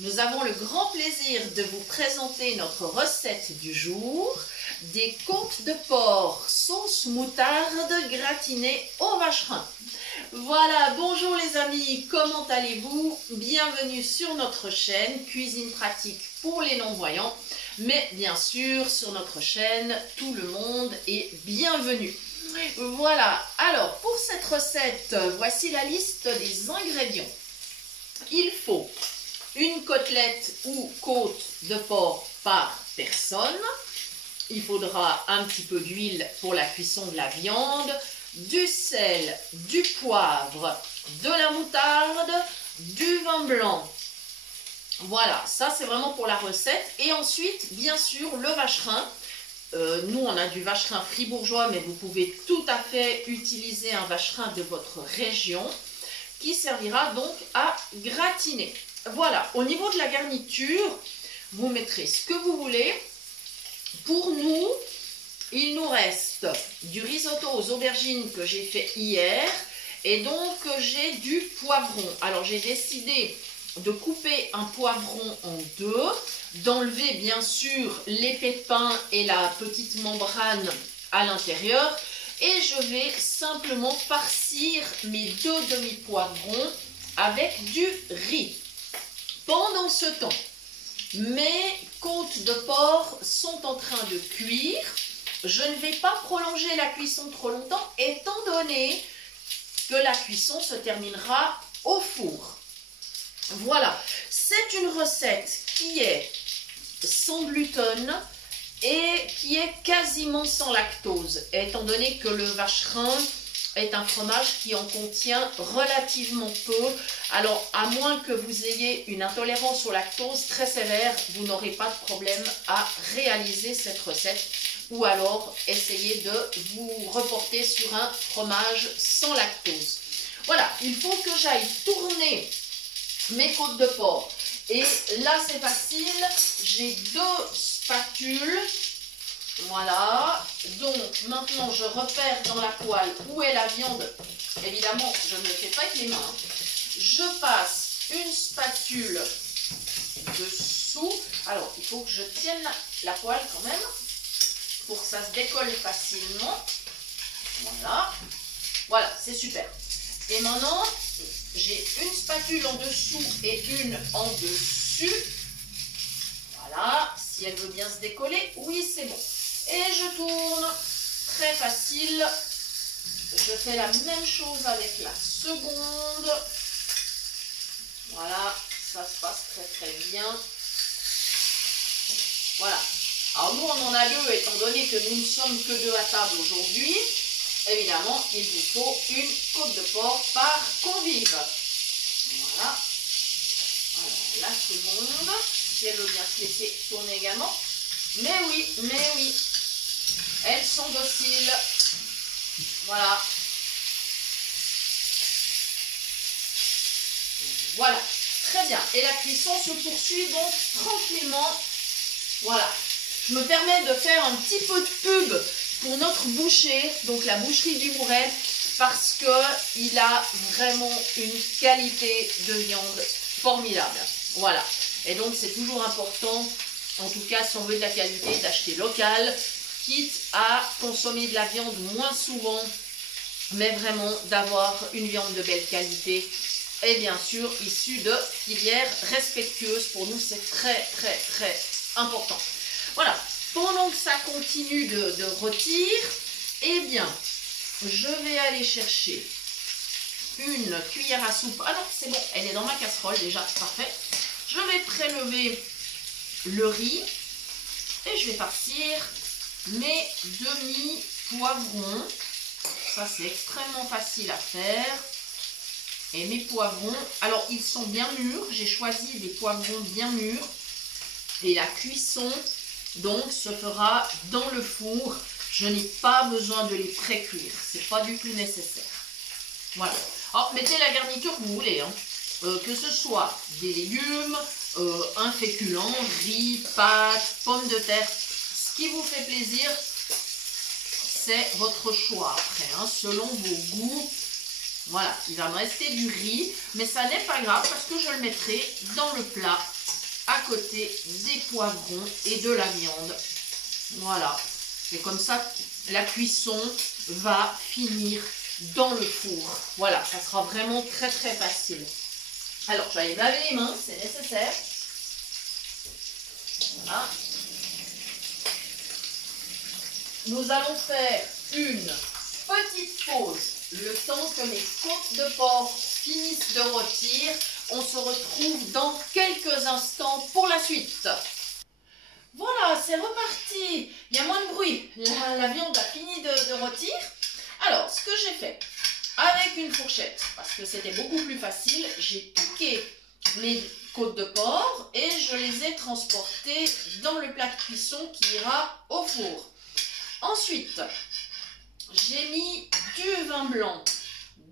Nous avons le grand plaisir de vous présenter notre recette du jour, des côtes de porc sauce moutarde gratinées au vacherin. Voilà, bonjour les amis, comment allez-vous? Bienvenue sur notre chaîne Cuisine pratique pour les non-voyants, mais bien sûr sur notre chaîne, tout le monde est bienvenu. Voilà, alors pour cette recette, voici la liste des ingrédients. Il faut une côtelette ou côte de porc par personne. Il faudra un petit peu d'huile pour la cuisson de la viande, du sel, du poivre, de la moutarde, du vin blanc. Voilà, ça c'est vraiment pour la recette. Et ensuite, bien sûr, le vacherin. Nous, on a du vacherin fribourgeois, mais vous pouvez tout à fait utiliser un vacherin de votre région qui servira donc à gratiner. Voilà, au niveau de la garniture, vous mettrez ce que vous voulez. Pour nous, il nous reste du risotto aux aubergines que j'ai fait hier et donc j'ai du poivron. Alors j'ai décidé de couper un poivron en deux, d'enlever bien sûr les pépins et la petite membrane à l'intérieur et je vais simplement farcir mes deux demi-poivrons avec du riz. Pendant ce temps, mes côtes de porc sont en train de cuire. Je ne vais pas prolonger la cuisson trop longtemps étant donné que la cuisson se terminera au four. Voilà, c'est une recette qui est sans gluten et qui est quasiment sans lactose, étant donné que le vacherin est un fromage qui en contient relativement peu. Alors, à moins que vous ayez une intolérance au lactose très sévère, vous n'aurez pas de problème à réaliser cette recette. Ou alors, essayez de vous reporter sur un fromage sans lactose. Voilà, il faut que j'aille tourner mes côtes de porc. Et là, c'est facile. J'ai deux spatules. Voilà, donc maintenant je repère dans la poêle où est la viande. Évidemment, je ne le fais pas avec les mains. Je passe une spatule dessous. Alors, il faut que je tienne la poêle quand même pour que ça se décolle facilement. Voilà, voilà, c'est super. Et maintenant, j'ai une spatule en dessous et une en dessus. Voilà, si elle veut bien se décoller, oui, c'est bon. Et je tourne, très facile. Je fais la même chose avec la seconde. Voilà, ça se passe très très bien. Voilà. Alors nous, on en a deux, étant donné que nous ne sommes que deux à table aujourd'hui. Évidemment, il vous faut une côte de porc par convive. Voilà. Voilà, la seconde. Si elle veut bien se laisser tourner également. Mais oui, elles sont dociles. Voilà. Voilà, très bien. Et la cuisson se poursuit donc tranquillement. Voilà. Je me permets de faire un petit peu de pub pour notre boucher, donc la boucherie du Mouret, parce qu'il a vraiment une qualité de viande formidable. Voilà. Et donc c'est toujours important, en tout cas si on veut de la qualité, d'acheter local, quitte à consommer de la viande moins souvent, mais vraiment d'avoir une viande de belle qualité et bien sûr issue de filières respectueuses. Pour nous, c'est très très très important. Voilà, pendant que ça continue de rôtir, eh bien, je vais aller chercher une cuillère à soupe. Ah non, c'est bon, elle est dans ma casserole déjà, parfait. Je vais prélever le riz et je vais farcir mes demi-poivrons. Ça, c'est extrêmement facile à faire. Et mes poivrons, alors ils sont bien mûrs. J'ai choisi des poivrons bien mûrs. Et la cuisson, donc, se fera dans le four. Je n'ai pas besoin de les pré-cuire. C'est pas du tout nécessaire. Voilà. Alors, mettez la garniture que vous voulez. Hein. Que ce soit des légumes, un féculent, riz, pâtes, pommes de terre. Ce qui vous fait plaisir, c'est votre choix après, hein, selon vos goûts. Voilà, il va me rester du riz, mais ça n'est pas grave parce que je le mettrai dans le plat à côté des poivrons et de la viande. Voilà. Et comme ça, la cuisson va finir dans le four. Voilà, ça sera vraiment très très facile. Alors, je vais aller me laver les mains, c'est nécessaire. Voilà. Nous allons faire une petite pause, le temps que mes côtes de porc finissent de rôtir. On se retrouve dans quelques instants pour la suite. Voilà, c'est reparti. Il y a moins de bruit. La viande a fini de rôtir. Alors, ce que j'ai fait, avec une fourchette, parce que c'était beaucoup plus facile, j'ai piqué mes côtes de porc et je les ai transportées dans le plat de cuisson qui ira au four. Ensuite, j'ai mis du vin blanc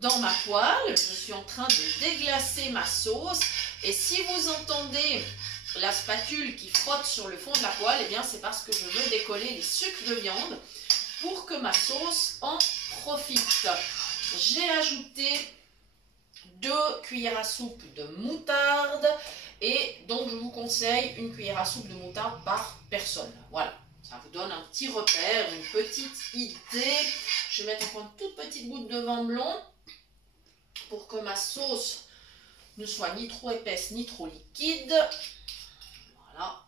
dans ma poêle. Je suis en train de déglacer ma sauce. Et si vous entendez la spatule qui frotte sur le fond de la poêle, eh bien c'est parce que je veux décoller les sucres de viande pour que ma sauce en profite. J'ai ajouté 2 cuillères à soupe de moutarde et donc je vous conseille une cuillère à soupe de moutarde par personne. Voilà, ça vous donne un petit repère, une petite idée. Je vais mettre encore une toute petite goutte de vin blanc pour que ma sauce ne soit ni trop épaisse ni trop liquide. Voilà.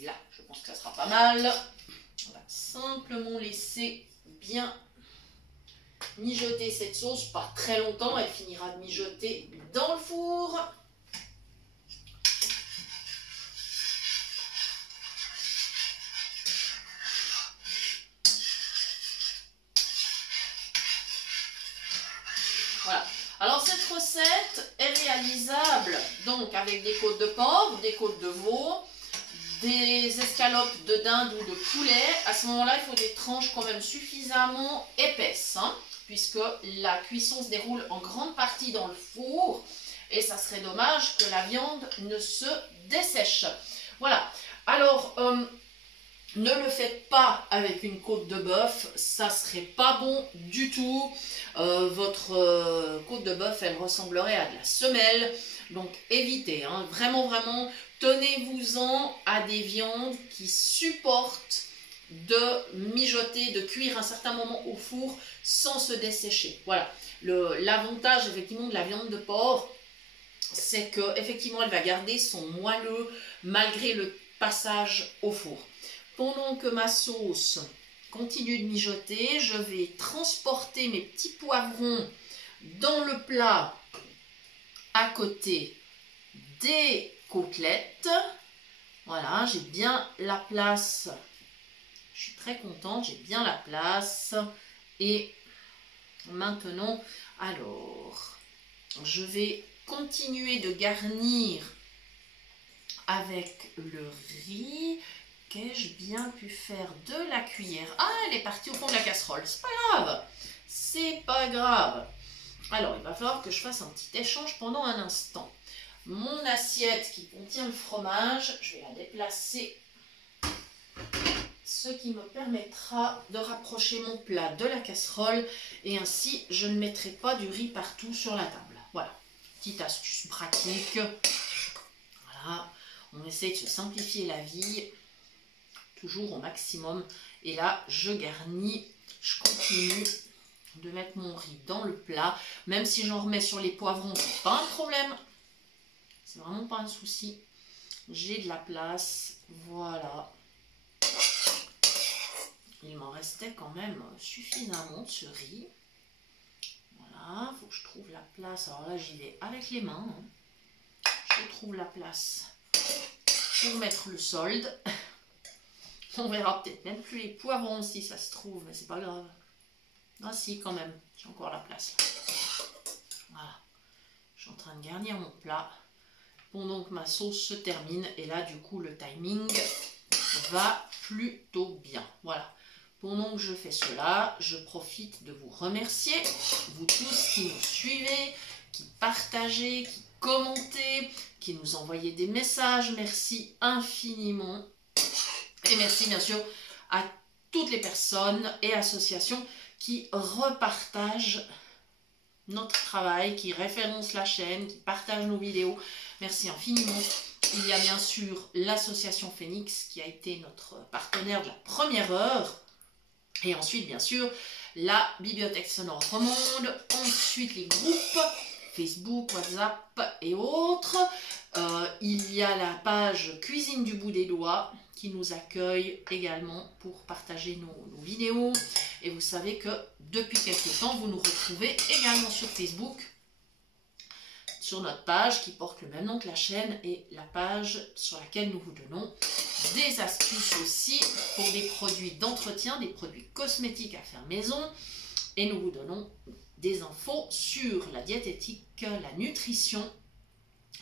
Là, je pense que ça sera pas mal. On va simplement laisser bien mijoter cette sauce, pas très longtemps, elle finira de mijoter dans le four. Voilà. Alors cette recette est réalisable donc avec des côtes de porc, des côtes de veau, des escalopes de dinde ou de poulet. À ce moment-là, il faut des tranches quand même suffisamment épaisses, hein, puisque la cuisson se déroule en grande partie dans le four et ça serait dommage que la viande ne se dessèche. Voilà. Alors, ne le faites pas avec une côte de bœuf, ça serait pas bon du tout. Votre côte de bœuf, elle ressemblerait à de la semelle, donc évitez, hein, vraiment, vraiment, tenez-vous-en à des viandes qui supportent de mijoter, de cuire un certain moment au four sans se dessécher. Voilà, l'avantage effectivement de la viande de porc, c'est que effectivement elle va garder son moelleux malgré le passage au four. Pendant que ma sauce continue de mijoter, je vais transporter mes petits poivrons dans le plat à côté des côtelettes. Voilà, j'ai bien la place. Je suis très contente, j'ai bien la place. Et maintenant, alors, je vais continuer de garnir avec le riz. Qu'ai-je bien pu faire de la cuillère? Ah, elle est partie au fond de la casserole. C'est pas grave. C'est pas grave. Alors, il va falloir que je fasse un petit échange pendant un instant. Mon assiette qui contient le fromage, je vais la déplacer, ce qui me permettra de rapprocher mon plat de la casserole et ainsi je ne mettrai pas du riz partout sur la table. Voilà, petite astuce pratique. Voilà, on essaie de se simplifier la vie, toujours au maximum. Et là, je garnis, je continue de mettre mon riz dans le plat. Même si j'en remets sur les poivrons, c'est pas un problème. C'est vraiment pas un souci. J'ai de la place. Voilà. Il m'en restait quand même suffisamment de ce riz. Voilà. Faut que je trouve la place. Alors là, j'y vais avec les mains. Je trouve la place pour mettre le solde. On verra peut-être même plus les poivrons si ça se trouve. Mais c'est pas grave. Ah si, quand même. J'ai encore la place. Voilà. Je suis en train de garnir mon plat. Pendant que ma sauce se termine, et là du coup le timing va plutôt bien. Voilà, pendant que je fais cela, je profite de vous remercier, vous tous qui nous suivez, qui partagez, qui commentez, qui nous envoyez des messages. Merci infiniment et merci bien sûr à toutes les personnes et associations qui repartagent notre travail, qui référencent la chaîne, qui partagent nos vidéos. Merci infiniment. Il y a bien sûr l'association Phoenix qui a été notre partenaire de la première heure. Et ensuite, bien sûr, la Bibliothèque Sonore Romande. Ensuite, les groupes Facebook, WhatsApp et autres. Il y a la page Cuisine du bout des doigts qui nous accueille également pour partager nos vidéos. Et vous savez que depuis quelques temps, vous nous retrouvez également sur Facebook, sur notre page qui porte le même nom que la chaîne et la page sur laquelle nous vous donnons des astuces aussi pour des produits d'entretien, des produits cosmétiques à faire maison. Et nous vous donnons des infos sur la diététique, la nutrition.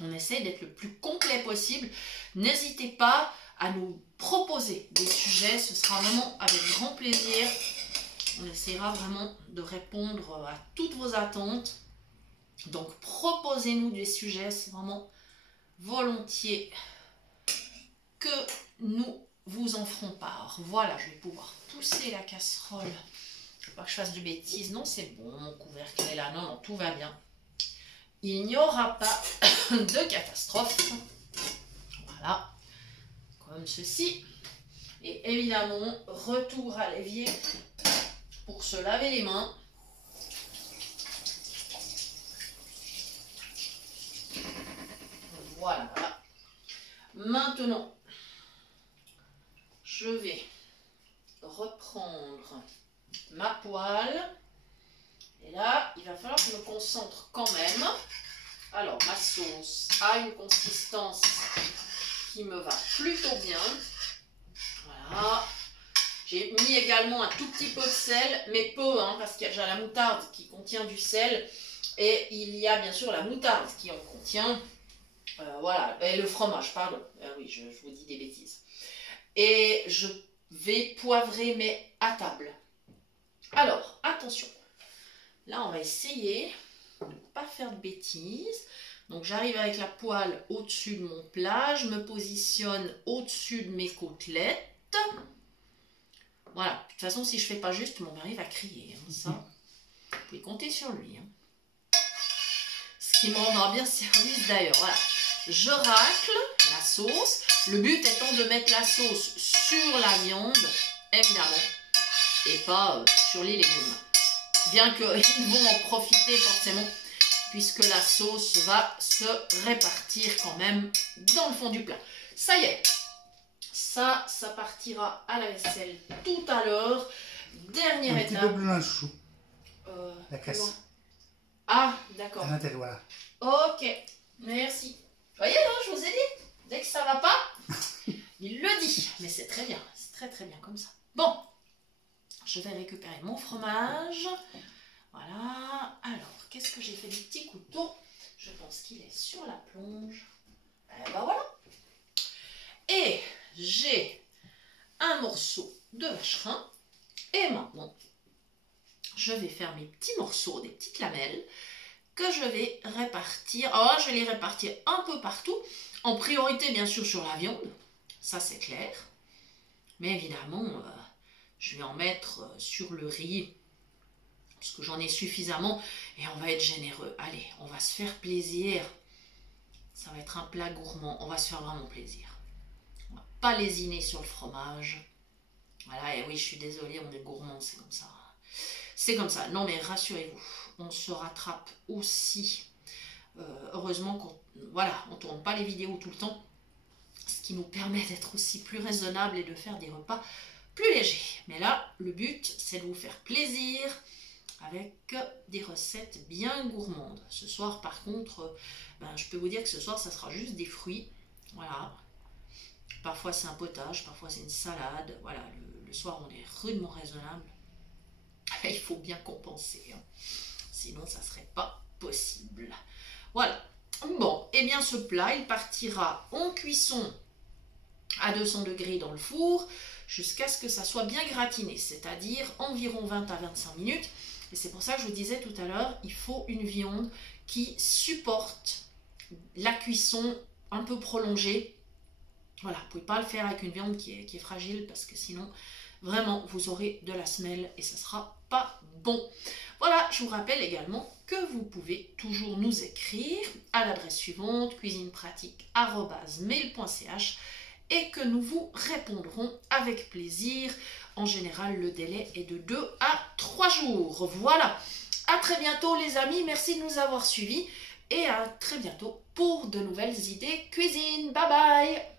On essaie d'être le plus complet possible. N'hésitez pas à nous proposer des sujets, ce sera vraiment avec grand plaisir. On essaiera vraiment de répondre à toutes vos attentes. Donc proposez-nous des sujets, c'est vraiment volontiers que nous vous en ferons part. Voilà, je vais pouvoir pousser la casserole. Je ne veux pas que je fasse de bêtises. Non, c'est bon, mon couvercle est là. Non, non, tout va bien. Il n'y aura pas de catastrophe. Voilà, comme ceci. Et évidemment, retour à l'évier pour se laver les mains. Voilà, voilà. Maintenant, je vais reprendre ma poêle. Et là, il va falloir que je me concentre quand même. Alors, ma sauce a une consistance qui me va plutôt bien. Voilà. J'ai mis également un tout petit peu de sel, mais peu, hein, parce qu'il y a déjà la moutarde qui contient du sel. Et il y a bien sûr la moutarde qui en contient. Voilà, et le fromage, pardon. Oui, je vous dis des bêtises. Et je vais poivrer, mais à table. Alors, attention. Là, on va essayer de ne pas faire de bêtises. Donc, j'arrive avec la poêle au-dessus de mon plat. Je me positionne au-dessus de mes côtelettes. Voilà. De toute façon, si je ne fais pas juste, mon mari va crier. Hein, ça, vous pouvez compter sur lui. Hein. Ce qui me rendra bien service d'ailleurs. Voilà. Je racle la sauce. Le but étant de mettre la sauce sur la viande, évidemment, et pas sur les légumes. Bien qu'ils vont en profiter forcément, puisque la sauce va se répartir quand même dans le fond du plat. Ça y est, ça partira à la vaisselle tout à l'heure. Dernière étape. Un petit peu plus loin le chou. La casse. Ah, d'accord. À l'intérieur, voilà. Ok, merci. Vous voyez, hein, je vous ai dit, dès que ça va pas, il le dit. Mais c'est très bien, c'est très très bien comme ça. Bon. Je vais récupérer mon fromage. Voilà. Alors, qu'est-ce que j'ai fait du petit couteau? Je pense qu'il est sur la plonge. Et ben voilà. Et j'ai un morceau de vacherin. Et maintenant, je vais faire mes petits morceaux, des petites lamelles, que je vais répartir. Alors, je vais les répartir un peu partout. En priorité, bien sûr, sur la viande. Ça, c'est clair. Mais évidemment... je vais en mettre sur le riz, parce que j'en ai suffisamment, et on va être généreux. Allez, on va se faire plaisir. Ça va être un plat gourmand, on va se faire vraiment plaisir. On va pas lésiner sur le fromage. Voilà, et oui, je suis désolée, on est gourmand, c'est comme ça. C'est comme ça. Non, mais rassurez-vous, on se rattrape aussi. Heureusement qu'on ne tourne pas les vidéos tout le temps, ce qui nous permet d'être aussi plus raisonnable et de faire des repas plus léger. Mais là, le but, c'est de vous faire plaisir avec des recettes bien gourmandes. Ce soir, par contre, je peux vous dire que ce soir, ça sera juste des fruits. Voilà. Parfois, c'est un potage, parfois, c'est une salade. Voilà, le soir, on est rudement raisonnable. Il faut bien compenser. Hein. Sinon, ça ne serait pas possible. Voilà. Bon, et bien, ce plat, il partira en cuisson à 200 degrés dans le four, jusqu'à ce que ça soit bien gratiné, c'est-à-dire environ 20 à 25 minutes. Et c'est pour ça que je vous disais tout à l'heure, il faut une viande qui supporte la cuisson un peu prolongée. Voilà, vous ne pouvez pas le faire avec une viande qui est fragile, parce que sinon, Vraiment, vous aurez de la semelle et ça sera pas bon. Voilà, je vous rappelle également que vous pouvez toujours nous écrire à l'adresse suivante cuisinepratique@mail.ch et que nous vous répondrons avec plaisir. En général, le délai est de 2 à 3 jours. Voilà, à très bientôt les amis, merci de nous avoir suivis et à très bientôt pour de nouvelles idées cuisine. Bye bye!